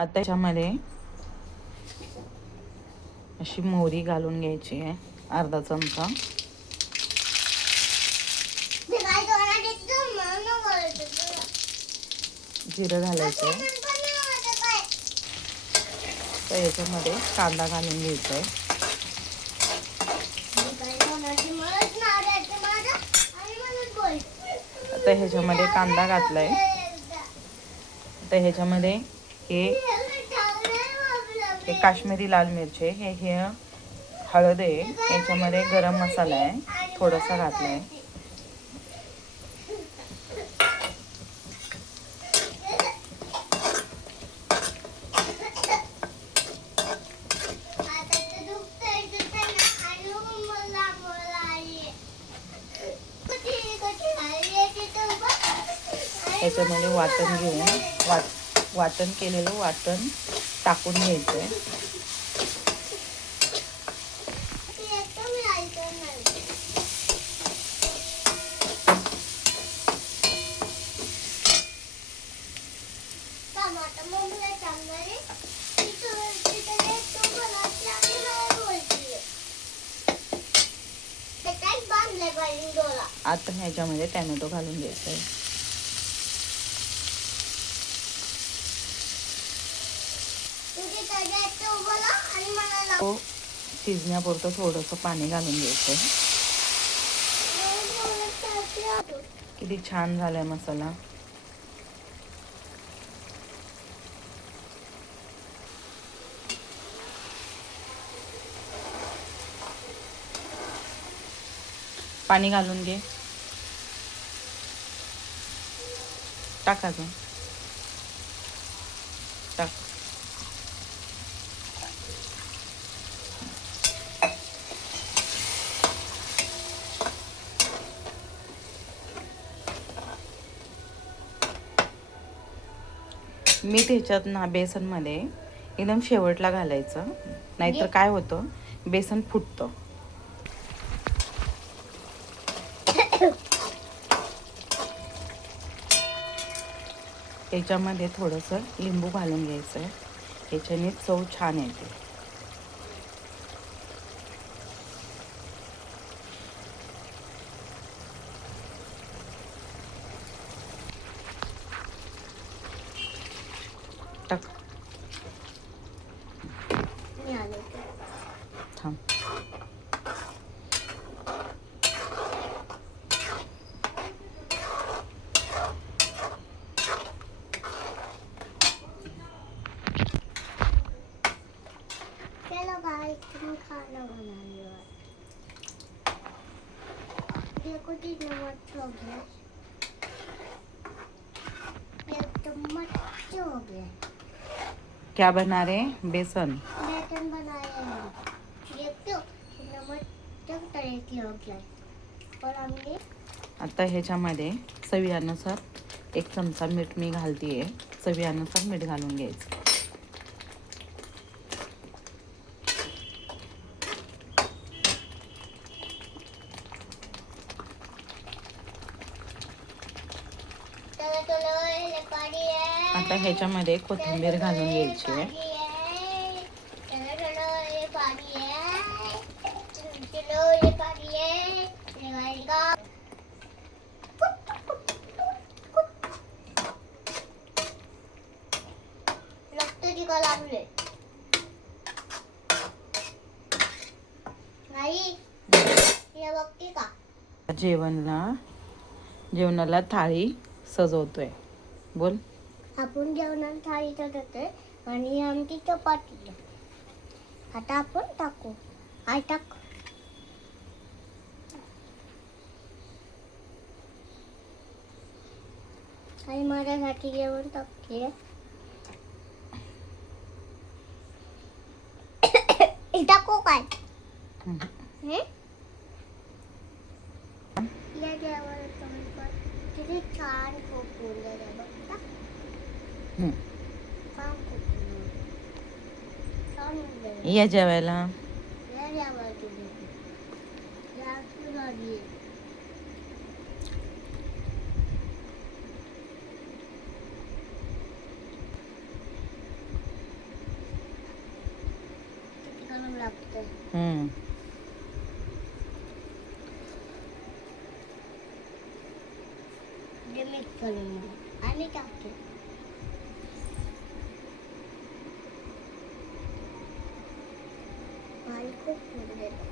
आता त्याच्यामध्ये अशी मोहरी घालून घ्यायची आहे, अर्धा चमचा. जिरं घालायचं आहे. तर याच्यामध्ये कांदा घालून घ्यायचा आहे. आता ह्याच्यामध्ये कांदा घातलाय. आता ह्याच्यामध्ये हे काश्मीरी लाल मिरची आहे, हे हळद आहे, याच्यामध्ये गरम मसाला आहे थोडासा घातलाय. याच्यामध्ये वाटण घेऊन वाटण केलेलं वाटण टाकून घ्यायचं आहे. आता ह्याच्यामध्ये टॅमॅटो घालून घ्यायचं आहे. तो शिजण्यापुरतं थोडंसं पाणी घालून घ्यायचं आहे. किती छान झालाय मसाला. पाणी घालून घे. टाकायचं टाक. मीठ ह्याच्यात ना बेसनमध्ये एकदम शेवटला घालायचं, नाहीतर काय होतं बेसन फुटतं. याच्यामध्ये थोडंसं लिंबू घालून घ्यायचं आहे, याच्याने चव छान येते. टाक. थांब. खाना बनाने देखो नमक हो गया, चम्मच हो गया. क्या बना रहे? बेसन बनाया है. देखो नमक तरीके हो गया. और हमने आता ह्याच्यामध्ये चवीनुसार 1 चमचा मीठ मी घालतीये. चवीनुसार मीठ घालून घ्यायचं. आता ह्याच्यामध्ये कोथिंबीर घालून घ्यायची आहे. जेवणाला थाळी सजवतोय. बोल. आपण जेवणाला थाळी सजवतोय आणि आमची चपाती. आता आपण टाकू. काय टाक. आणि माझ्यासाठी जेवण टाकते. टाकू काय? या जेवण किती छान खूप बोलले बघता. या जेवायला. लागतं. हम्म. जे मिक्स करून घे. आणि टाकते. पाणी खूप फुटलेलं.